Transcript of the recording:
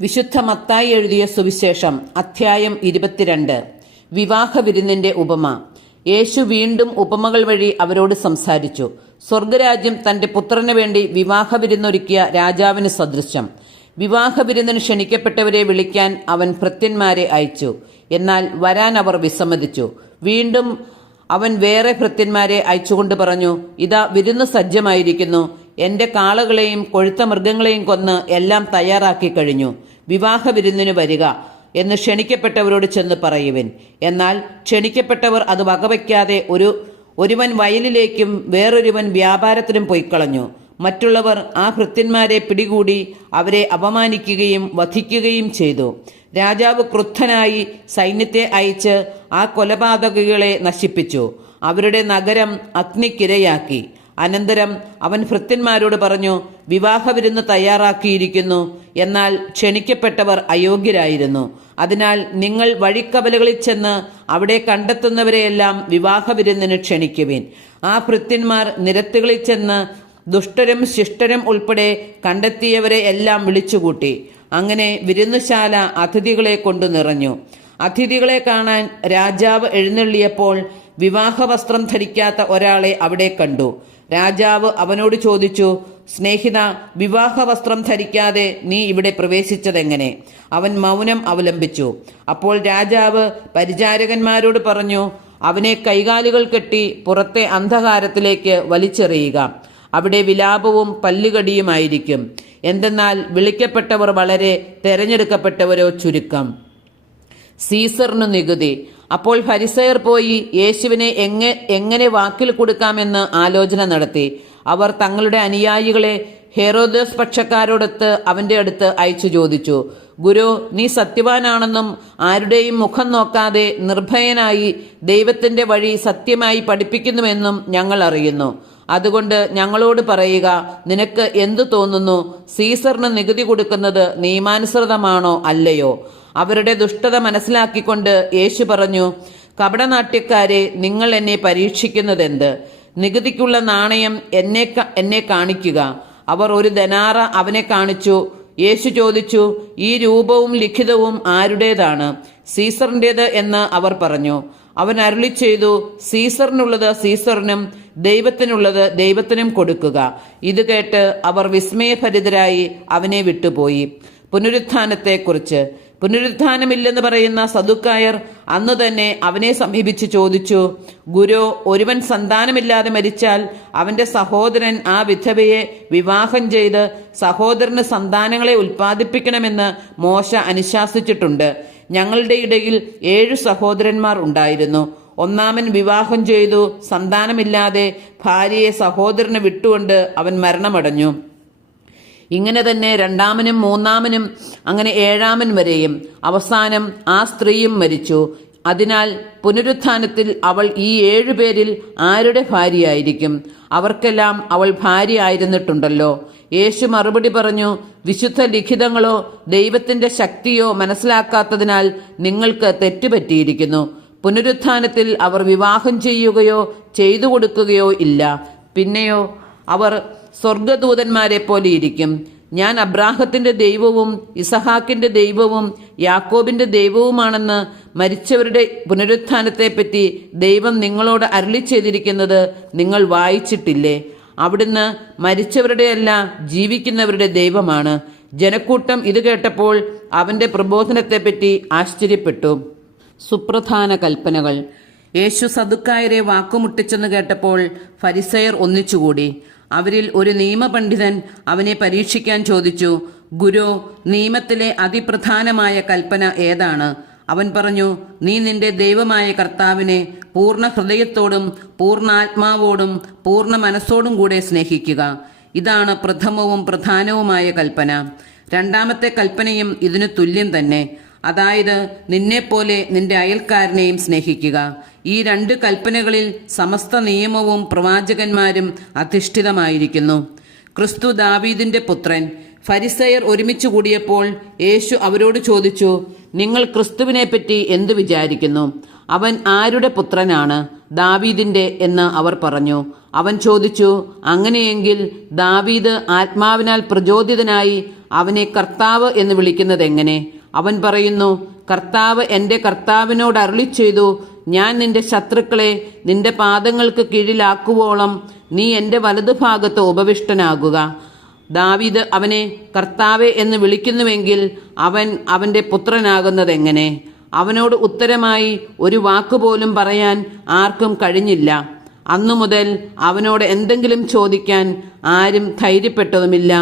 വിശുദ്ധ മത്തായി എഴുതിയ സുവിശേഷം അധ്യായം 22. വിവാഹ വിരുന്നിന്റെ ഉപമ. യേശു വീണ്ടും ഉപമകൾ വഴി അവരോട് സംസാരിച്ചു. സ്വർഗരാജ്യം തന്റെ പുത്രന് വേണ്ടി വിവാഹ വിരുന്നൊരുക്കിയ രാജാവിന് സദൃശം. വിവാഹ വിരുന്നിന് ക്ഷണിക്കപ്പെട്ടവരെ വിളിക്കാൻ അവൻ ഭൃത്യന്മാരെ അയച്ചു. എന്നാൽ വരാൻ അവർ വിസമ്മതിച്ചു. വീണ്ടും അവൻ വേറെ ഭൃത്യന്മാരെ അയച്ചുകൊണ്ട് പറഞ്ഞു, ഇതാ വിരുന്ന് സജ്ജമായിരിക്കുന്നു. എന്റെ കാളകളെയും കൊഴുത്ത മൃഗങ്ങളെയും കൊന്ന് എല്ലാം തയ്യാറാക്കി കഴിഞ്ഞു. വിവാഹ വിരുന്നിന് വരിക എന്ന് ക്ഷണിക്കപ്പെട്ടവരോട് ചെന്ന് പറയുവിൻ. എന്നാൽ ക്ഷണിക്കപ്പെട്ടവർ അത് വകവയ്ക്കാതെ ഒരുവൻ വയലിലേക്കും വേറൊരുവൻ വ്യാപാരത്തിനും പോയിക്കളഞ്ഞു. മറ്റുള്ളവർ ആ ഭൃത്യന്മാരെ പിടികൂടി അവരെ അപമാനിക്കുകയും വധിക്കുകയും ചെയ്തു. രാജാവ് ക്രുദ്ധനായി സൈന്യത്തെ അയച്ച് ആ കൊലപാതകികളെ നശിപ്പിച്ചു. അവരുടെ നഗരം അഗ്നിക്കിരയാക്കി. അനന്തരം അവൻ ഭൃത്യന്മാരോട് പറഞ്ഞു, വിവാഹ വിരുന്ന് തയ്യാറാക്കിയിരിക്കുന്നു, എന്നാൽ ക്ഷണിക്കപ്പെട്ടവർ അയോഗ്യരായിരുന്നു. അതിനാൽ നിങ്ങൾ വഴിക്കവലകളിൽ ചെന്ന് അവിടെ കണ്ടെത്തുന്നവരെയെല്ലാം വിവാഹ വിരുന്നിന് ക്ഷണിക്കുവിൻ. ആ ഭൃത്യന്മാർ നിരത്തുകളിൽ ചെന്ന് ദുഷ്ടരും ശിഷ്ടരും ഉൾപ്പെടെ കണ്ടെത്തിയവരെ എല്ലാം വിളിച്ചുകൂട്ടി. അങ്ങനെ വിരുന്നുശാല അതിഥികളെ കൊണ്ടു നിറഞ്ഞു. അതിഥികളെ കാണാൻ രാജാവ് എഴുന്നള്ളിയപ്പോൾ വിവാഹ വസ്ത്രം ധരിക്കാത്ത ഒരാളെ അവിടെ കണ്ടു. രാജാവ് അവനോട് ചോദിച്ചു, സ്നേഹിത, വിവാഹ വസ്ത്രം ധരിക്കാതെ നീ ഇവിടെ പ്രവേശിച്ചതെങ്ങനെ? അവൻ മൗനം അവലംബിച്ചു. അപ്പോൾ രാജാവ് പരിചാരകന്മാരോട് പറഞ്ഞു, അവനെ കൈകാലുകൾ കെട്ടി പുറത്തെ അന്ധകാരത്തിലേക്ക് വലിച്ചെറിയുക. അവിടെ വിലാപവും പല്ലുകടിയുമായിരിക്കും. എന്തെന്നാൽ വിളിക്കപ്പെട്ടവർ വളരെ, തെരഞ്ഞെടുക്കപ്പെട്ടവരോ ചുരുക്കം. സീസറിനു നികുതി. അപ്പോൾ ഫരിസയർ പോയി യേശുവിനെ എങ്ങനെ വാക്കിൽ കൊടുക്കാമെന്ന് ആലോചന നടത്തി. അവർ തങ്ങളുടെ അനുയായികളെ ഹെരോദോസ് പക്ഷക്കാരോടൊത്ത് അവന്റെ അടുത്ത് അയച്ചു ചോദിച്ചു, ഗുരു, നീ സത്യവാനാണെന്നും ആരുടെയും മുഖം നോക്കാതെ നിർഭയനായി ദൈവത്തിന്റെ വഴി സത്യമായി പഠിപ്പിക്കുന്നുവെന്നും ഞങ്ങൾ അറിയുന്നു. അതുകൊണ്ട് ഞങ്ങളോട് പറയുക, നിനക്ക് എന്തു തോന്നുന്നു? സീസറിന് നികുതി കൊടുക്കുന്നത് നിയമാനുസൃതമാണോ അല്ലയോ? അവരുടെ ദുഷ്ടത മനസ്സിലാക്കിക്കൊണ്ട് യേശു പറഞ്ഞു, കപടനാട്യക്കാരെ, നിങ്ങൾ എന്നെ പരീക്ഷിക്കുന്നതെന്ത്? നികുതിക്കുള്ള നാണയം എന്നെ കാണിക്കുക. അവർ ഒരു ദനാറ അവനെ കാണിച്ചു. യേശു ചോദിച്ചു, ഈ രൂപവും ലിഖിതവും ആരുടേതാണ്? സീസറിൻ്റേത് എന്ന് അവർ പറഞ്ഞു. അവൻ അരുളി ചെയ്തു, സീസറിനുള്ളത് സീസറിനും ദൈവത്തിനുള്ളത് ദൈവത്തിനും കൊടുക്കുക. ഇത് കേട്ട് അവർ വിസ്മയഭരിതരായി അവനെ വിട്ടുപോയി. പുനരുത്ഥാനത്തെക്കുറിച്ച്. പുനരുത്ഥാനമില്ലെന്ന് പറയുന്ന സദുക്കായർ അന്നു തന്നെ അവനെ സമീപിച്ച് ചോദിച്ചു, ഗുരു, ഒരുവൻ സന്താനമില്ലാതെ മരിച്ചാൽ അവന്റെ സഹോദരൻ ആ വിധവയെ വിവാഹം ചെയ്ത് സഹോദരന് സന്താനങ്ങളെ ഉൽപ്പാദിപ്പിക്കണമെന്ന് മോശ അനുശാസിച്ചിട്ടുണ്ട്. ഞങ്ങളുടെ ഇടയിൽ 7 സഹോദരന്മാർ ഉണ്ടായിരുന്നു. ഒന്നാമൻ വിവാഹം ചെയ്തു സന്താനമില്ലാതെ ഭാര്യയെ സഹോദരന് വിട്ടുകൊണ്ട് അവൻ മരണമടഞ്ഞു. ഇങ്ങനെ തന്നെ രണ്ടാമനും മൂന്നാമനും അങ്ങനെ 7ാമൻ വരെയും. അവസാനം ആ സ്ത്രീയും മരിച്ചു. അതിനാൽ പുനരുത്ഥാനത്തിൽ അവൾ ഈ 7 പേരിൽ ആരുടെ ഭാര്യയായിരിക്കും? അവർക്കെല്ലാം അവൾ ഭാര്യ ആയിരുന്നിട്ടുണ്ടല്ലോ. യേശു മറുപടി പറഞ്ഞു, വിശുദ്ധ ലിഖിതങ്ങളോ ദൈവത്തിന്റെ ശക്തിയോ മനസ്സിലാക്കാത്തതിനാൽ നിങ്ങൾക്ക് തെറ്റുപറ്റിയിരിക്കുന്നു. പുനരുത്ഥാനത്തിൽ അവർ വിവാഹം ചെയ്യുകയോ ചെയ്തു കൊടുക്കുകയോ ഇല്ല. പിന്നെയോ അവർ സ്വർഗദൂതന്മാരെ പോലെ ഇരിക്കും. ഞാൻ അബ്രാഹത്തിന്റെ ദൈവവും ഇസഹാക്കിന്റെ ദൈവവും യാക്കോബിന്റെ ദൈവവുമാണെന്ന് മരിച്ചവരുടെ പുനരുത്ഥാനത്തെപ്പറ്റി ദൈവം നിങ്ങളോട് അരുളി ചെയ്തിരിക്കുന്നത് നിങ്ങൾ വായിച്ചിട്ടില്ലേ? അവിടുന്ന് മരിച്ചവരുടെയല്ല ജീവിക്കുന്നവരുടെ ദൈവമാണ്. ജനക്കൂട്ടം ഇത് കേട്ടപ്പോൾ അവന്റെ പ്രബോധനത്തെപ്പറ്റി ആശ്ചര്യപ്പെട്ടു. സുപ്രധാന കൽപ്പനകൾ. യേശു സദുക്കായരെ വാക്കുമുട്ടിച്ചെന്ന് കേട്ടപ്പോൾ ഫരിസയർ ഒന്നിച്ചുകൂടി. അവരിൽ ഒരു നിയമപണ്ഡിതൻ അവനെ പരീക്ഷിക്കാൻ ചോദിച്ചു, ഗുരു, നിയമത്തിലെ അതിപ്രധാനമായ കൽപ്പന ഏതാണ്? അവൻ പറഞ്ഞു, നീ നിന്റെ ദൈവമായ കർത്താവിനെ പൂർണ്ണ ഹൃദയത്തോടും പൂർണ്ണാത്മാവോടും പൂർണ്ണ മനസ്സോടും കൂടെ സ്നേഹിക്കുക. ഇതാണ് പ്രഥമവും പ്രധാനവുമായ കൽപ്പന. രണ്ടാമത്തെ കൽപ്പനയും ഇതിനു തുല്യം തന്നെ. അതായത്, നിന്നെപ്പോലെ നിന്റെ അയൽക്കാരനെയും സ്നേഹിക്കുക. ഈ 2 കൽപ്പനകളിൽ സമസ്ത നിയമവും പ്രവാചകന്മാരും അധിഷ്ഠിതമായിരിക്കുന്നു. ക്രിസ്തു ദാവീദിന്റെ പുത്രൻ. ഫരിസയർ ഒരുമിച്ച് കൂടിയപ്പോൾ യേശു അവരോട് ചോദിച്ചു, നിങ്ങൾ ക്രിസ്തുവിനെ പറ്റി എന്തു വിചാരിക്കുന്നു? അവൻ ആരുടെ പുത്രനാണ്? ദാവീദിന്റെ എന്ന് അവർ പറഞ്ഞു. അവൻ ചോദിച്ചു, അങ്ങനെയെങ്കിൽ ദാവീദ് ആത്മാവിനാൽ പ്രചോദിതനായി അവനെ കർത്താവ് എന്ന് വിളിക്കുന്നത് എങ്ങനെ? അവൻ പറയുന്നു, കർത്താവ് എൻ്റെ കർത്താവിനോട് അരുളി ചെയ്തു, ഞാൻ നിന്റെ ശത്രുക്കളെ നിന്റെ പാദങ്ങൾക്ക് കീഴിലാക്കുവോളം നീ എൻ്റെ വലതുഭാഗത്ത് ഉപവിഷ്ടനാകുക. ദാവീദ് അവനെ കർത്താവെ എന്ന് വിളിക്കുന്നുവെങ്കിൽ അവൻ അവൻ്റെ പുത്രനാകുന്നത് എങ്ങനെ? അവനോട് ഉത്തരമായി ഒരു വാക്കുപോലും പറയാൻ ആർക്കും കഴിഞ്ഞില്ല. അന്നു മുതൽ അവനോട് എന്തെങ്കിലും ചോദിക്കാൻ ആരും ധൈര്യപ്പെട്ടതുമില്ല.